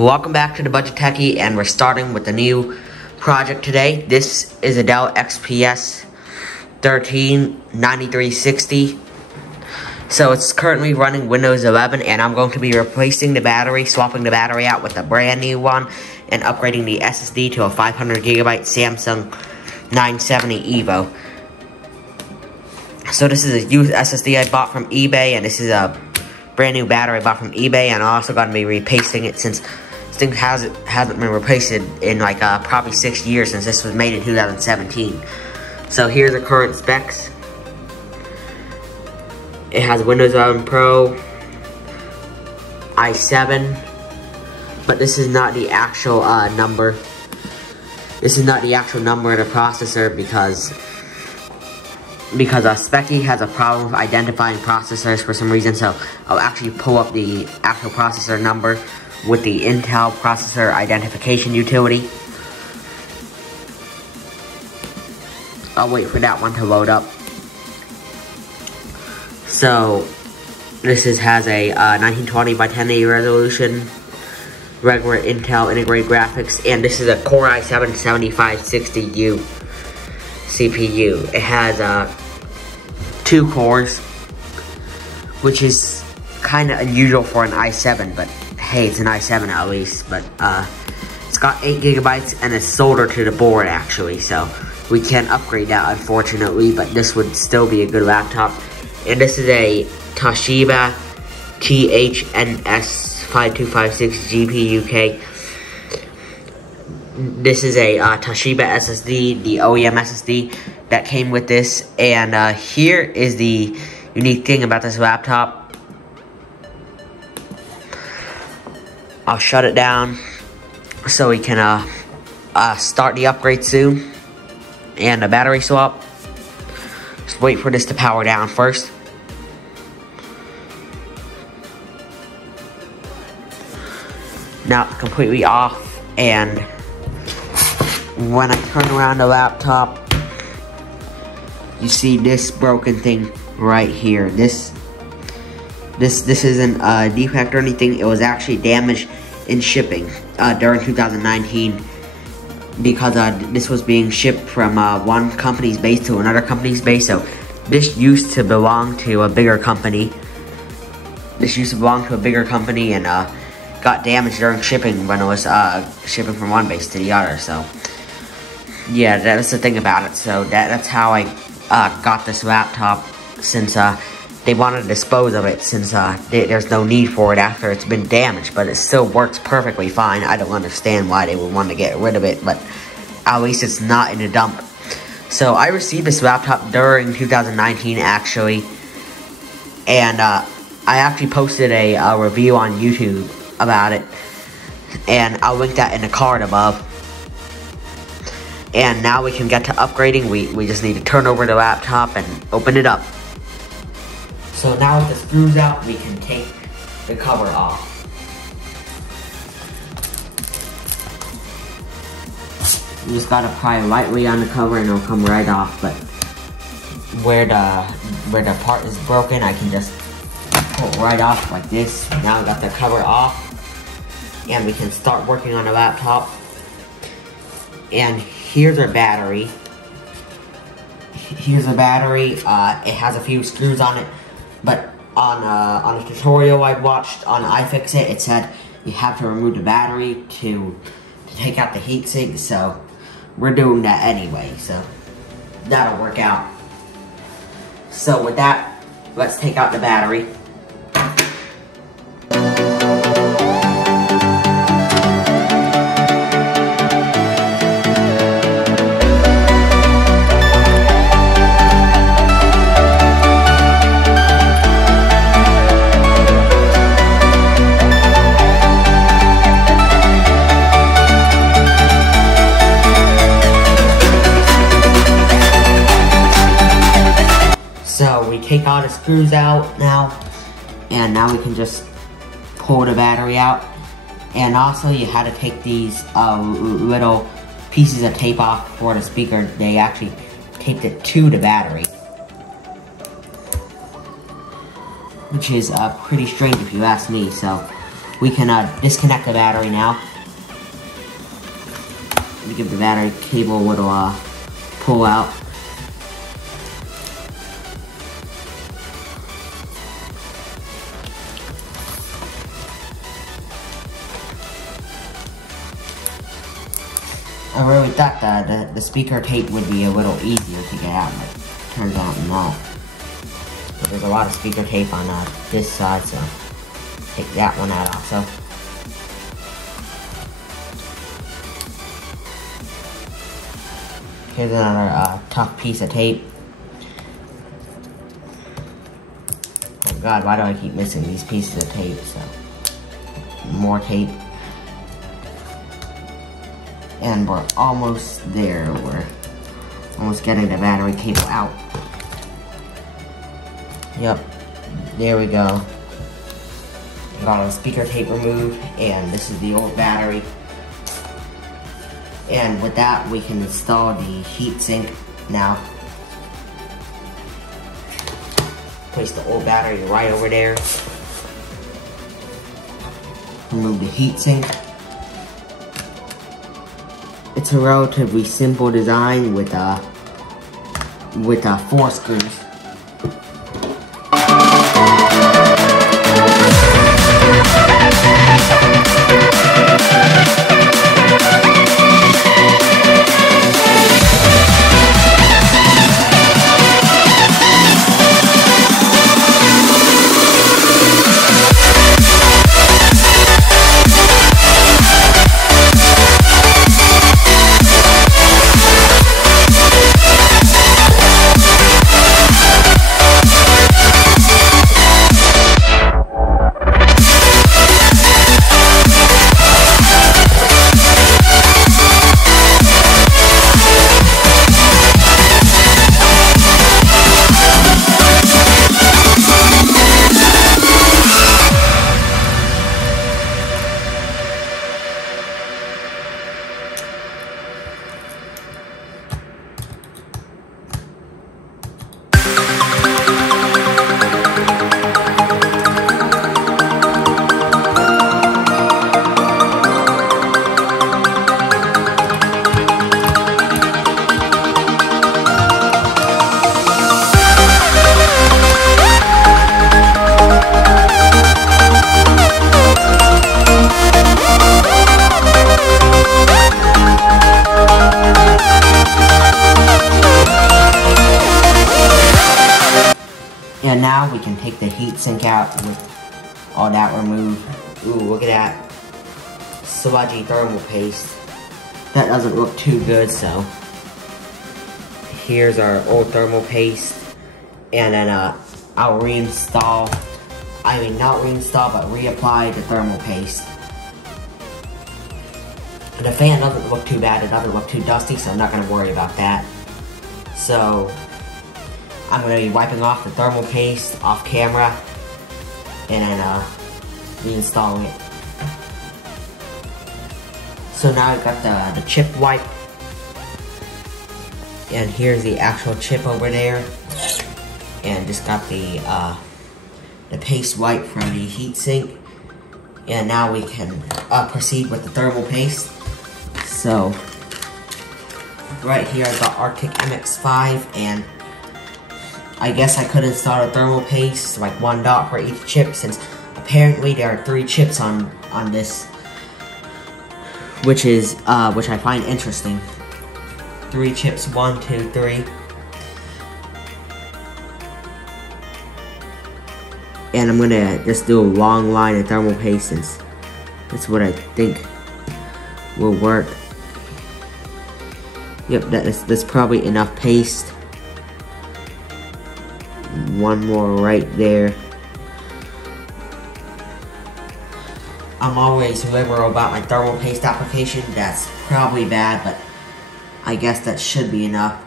Welcome back to the Budget Techie, and we're starting with a new project today. This is a Dell XPS 9360. So it's currently running Windows 11, and I'm going to be replacing the battery, swapping the battery out with a brand new one, and upgrading the SSD to a 500GB Samsung 970 EVO. So this is a used SSD I bought from eBay, and this is a brand new battery I bought from eBay, and I'm also going to be repasting it since this thing hasn't been replaced in like probably 6 years since this was made in 2017. So here's the current specs. It has Windows 11 Pro, i7, but this is not the actual number. This is not the actual number of the processor because Specky has a problem with identifying processors for some reason, so I'll actually pull up the actual processor number with the Intel processor identification utility. I'll wait for that one to load up. So, this has a 1920 by 1080 resolution, regular Intel integrated graphics, and this is a Core i7-7560U CPU. It has 2 cores, which is kind of unusual for an i7, but hey, it's an i7 at least. But it's got 8GB and it's soldered to the board actually, so we can't upgrade that unfortunately, but this would still be a good laptop. And this is a Toshiba THNS5256 GPUK. This is a Toshiba SSD, the OEM SSD that came with this. And here is the unique thing about this laptop. I'll shut it down so we can start the upgrade soon. And a battery swap. Just wait for this to power down first. Now it's completely off, and when I turn around the laptop, you see this broken thing right here. This isn't a defect or anything. It was actually damaged in shipping during 2019 because this was being shipped from one company's base to another company's base. So this used to belong to a bigger company. And got damaged during shipping when it was shipping from one base to the other. So yeah, that's the thing about it. So that's how I got this laptop, since they wanted to dispose of it, since there's no need for it after it's been damaged, but it still works perfectly fine. I don't understand why they would want to get rid of it, but at least it's not in a dump. So I received this laptop during 2019 actually, and I actually posted a review on YouTube about it, and I'll link that in the card above. And now we can get to upgrading. We just need to turn over the laptop and open it up. So now with the screws out, we can take the cover off. You just gotta pry lightly on the cover and it'll come right off, but where the part is broken, I can just pull it right off like this. Now I got the cover off, and we can start working on the laptop. And here's our battery. It has a few screws on it, but on a tutorial I watched on iFixit, it said you have to remove the battery to take out the heatsink. So we're doing that anyway, so that'll work out. So with that, let's take out the battery. So we take all the screws out now, and now we can just pull the battery out. And also you had to take these little pieces of tape off for the speaker. They actually taped it to the battery, which is pretty strange if you ask me. So we can disconnect the battery now. We give the battery cable a little pull out. I really thought that the speaker tape would be a little easier to get out, but turns out not. But there's a lot of speaker tape on this side, so take that one out also. Here's another tough piece of tape. Oh god, why do I keep missing these pieces of tape? So, more tape. And we're almost there. We're almost getting the battery cable out. Yep, there we go. Got the speaker tape removed, and this is the old battery. And with that, we can install the heatsink now. Place the old battery right over there. Remove the heatsink. It's a relatively simple design with 4 screws. And now we can take the heatsink out with all that removed. Ooh, look at that sludgy thermal paste. That doesn't look too good, so here's our old thermal paste. And then I'll reinstall, I mean not reinstall, but reapply the thermal paste. And the fan doesn't look too bad, it doesn't look too dusty, so I'm not going to worry about that. So I'm going to be wiping off the thermal paste off camera and then reinstalling it. So now I've got the chip wipe, and here's the actual chip over there, and just got the paste wipe from the heatsink, and now we can proceed with the thermal paste. So right here I've got Arctic MX5, and I guess I could install a thermal paste, like 1 dot for each chip, since apparently there are 3 chips on this, which I find interesting. 3 chips, 1, 2, 3. And I'm gonna just do a long line of thermal paste, since that's what I think will work. Yep, that's probably enough paste. 1 more right there. I'm always liberal about my thermal paste application. That's probably bad, but I guess that should be enough.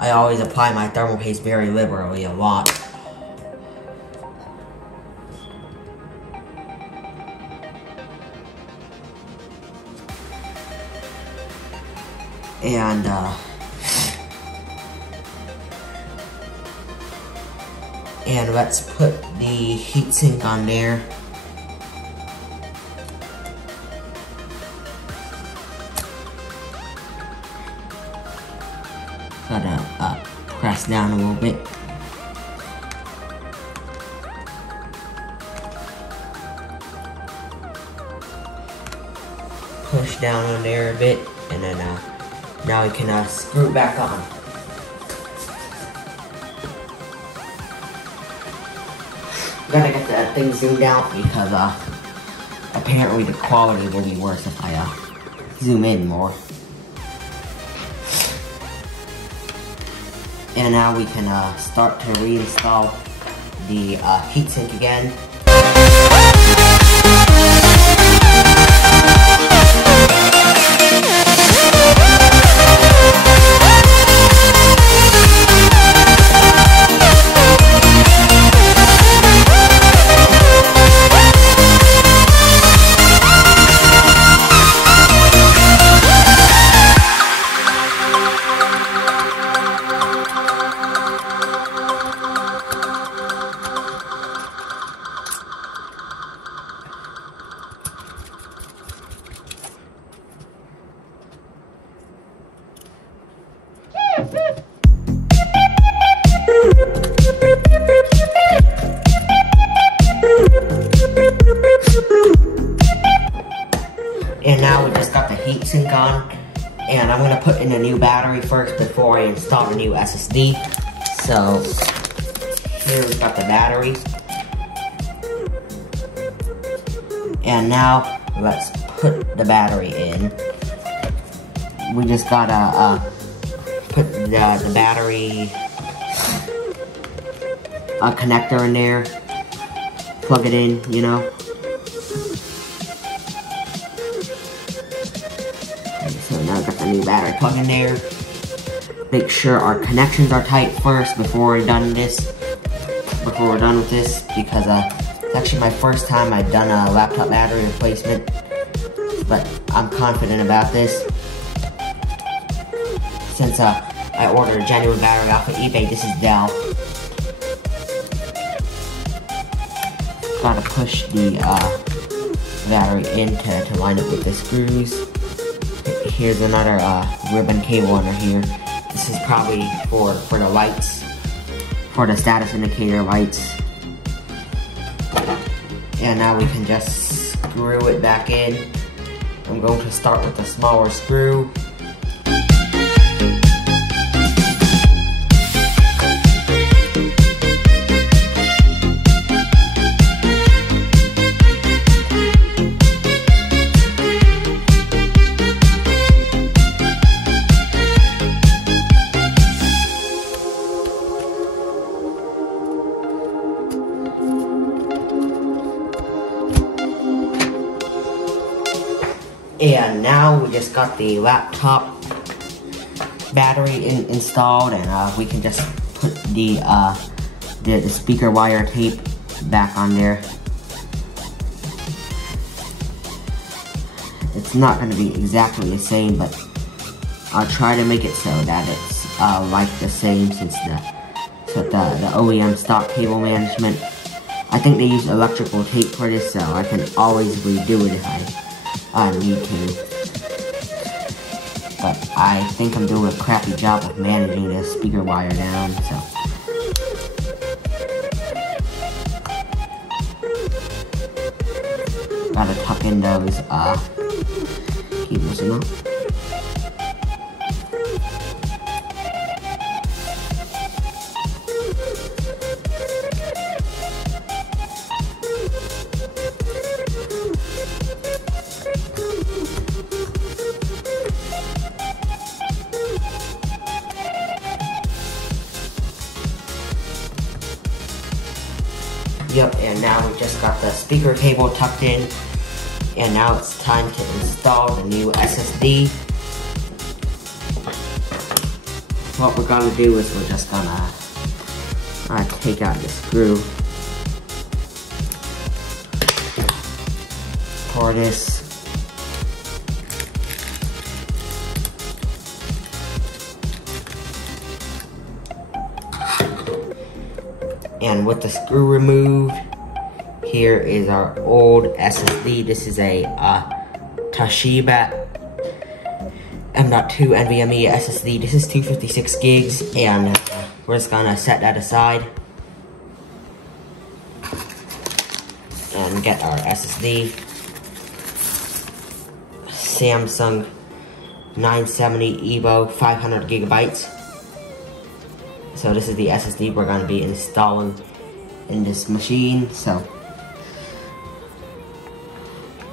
I always apply my thermal paste very liberally, a lot. And let's put the heatsink on there. Gotta press down a little bit. Push down on there a bit, and then now we can screw it back on. Gotta get that thing zoomed out because apparently the quality will be worse if I zoom in more. And now we can start to reinstall the heatsink again. And now we just got the heatsink on, and I'm gonna put in a new battery first before I install the new SSD. So here we've got the battery, and now let's put the battery in. We just gotta put the battery connector in there, plug it in, you know. So now I've got the new battery plug in there. Make sure our connections are tight first before we're done with this, because it's actually my first time I've done a laptop battery replacement, but I'm confident about this. Since I ordered a genuine battery off of eBay, this is Dell. Gotta push the battery in to line up with the screws. Here's another ribbon cable under here. This is probably for the lights, for the status indicator lights. And now we can just screw it back in. I'm going to start with the smaller screw. And now we just got the laptop battery installed, and we can just put the speaker wire tape back on there. It's not going to be exactly the same, but I'll try to make it so that it's like the same, since the OEM stock cable management. I think they use electrical tape for this, so I can always redo it if I need to. But I think I'm doing a crappy job of managing the speaker wire down, so. Gotta tuck in those cables, you know. Yep, and now we just got the speaker cable tucked in, and now it's time to install the new SSD. What we're gonna do is we're just gonna take out the screw for this. And with the screw removed, here is our old SSD. This is a Toshiba M.2 NVMe SSD. This is 256 gigs, and we're just gonna set that aside and get our SSD. Samsung 970 EVO 500 gigabytes. So this is the SSD we're gonna be installing in this machine. So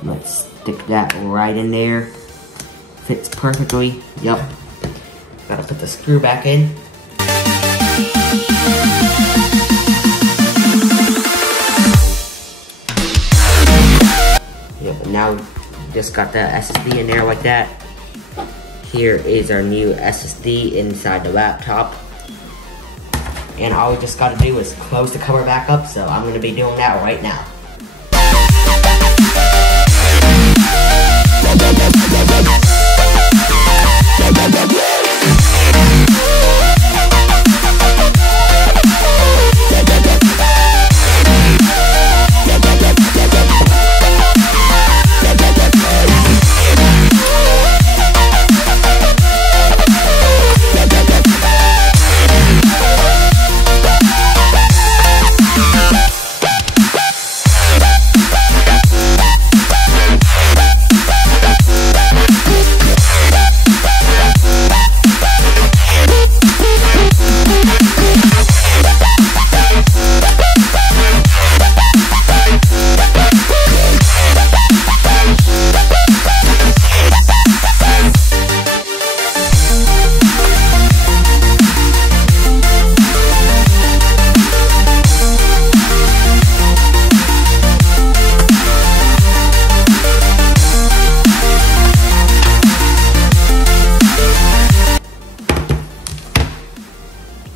let's stick that right in there. Fits perfectly. Yep. Gotta put the screw back in. Yep, and now just got the SSD in there like that. Here is our new SSD inside the laptop. And all we just gotta do is close the cover back up, so I'm gonna be doing that right now.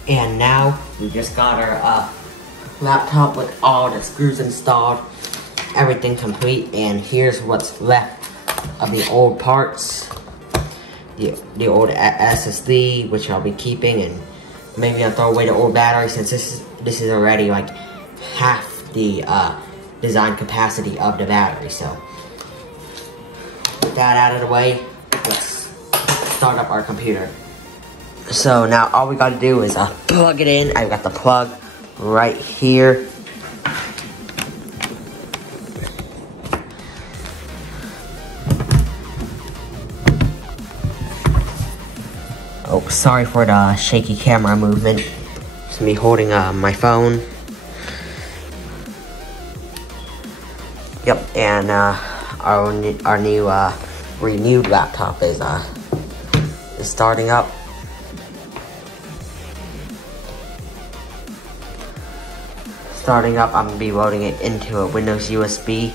And now we just got our laptop with all the screws installed, everything complete, and here's what's left of the old parts. The old SSD, which I'll be keeping, and maybe I'll throw away the old battery since this is already like half the design capacity of the battery. So with that out of the way, let's start up our computer. So now all we gotta do is plug it in. I've got the plug right here. Oh, sorry for the shaky camera movement. Just me holding my phone. Yep, and our new renewed laptop is starting up. I'm gonna be loading it into a Windows USB.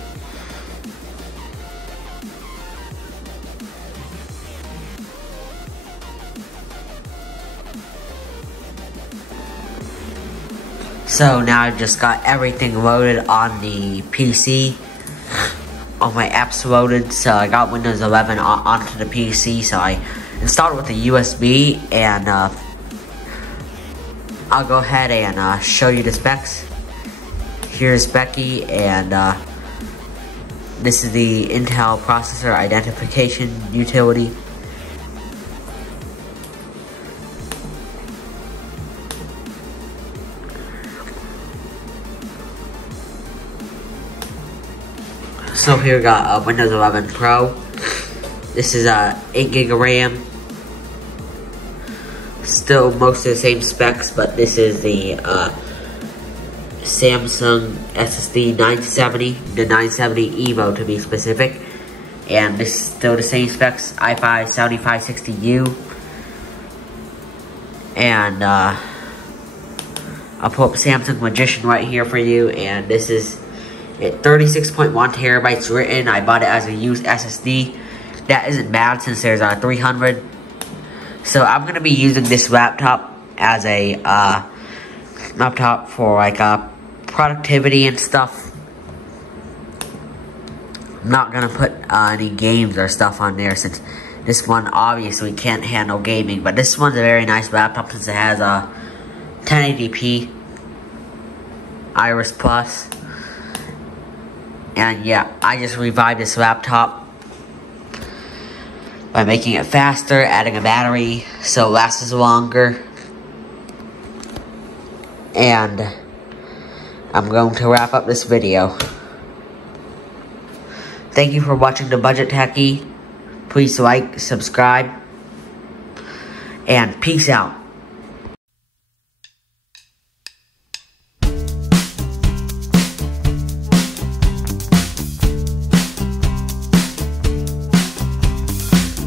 So now I've just got everything loaded on the PC. All my apps loaded, so I got Windows 11 onto the PC. So I installed it with the USB, and I'll go ahead and show you the specs. Here's Becky, and this is the Intel processor identification utility. So here we got Windows 11 Pro. This is 8 gig of RAM. Still most of the same specs, but this is the Samsung SSD 970, the 970 EVO to be specific, and this is still the same specs, i5 7560U, and I'll pull up Samsung Magician right here for you, and this is at 36.1 terabytes written. I bought it as a used SSD. That isn't bad since there's a 300. So I'm going to be using this laptop as a laptop for like productivity and stuff. I'm not going to put any games or stuff on there since this one obviously can't handle gaming. But this one's a very nice laptop since it has a 1080p Iris Plus. And yeah, I just revived this laptop. by making it faster, adding a battery so it lasts longer. And I'm going to wrap up this video. Thank you for watching the Budget Techie. Please like, subscribe, and peace out.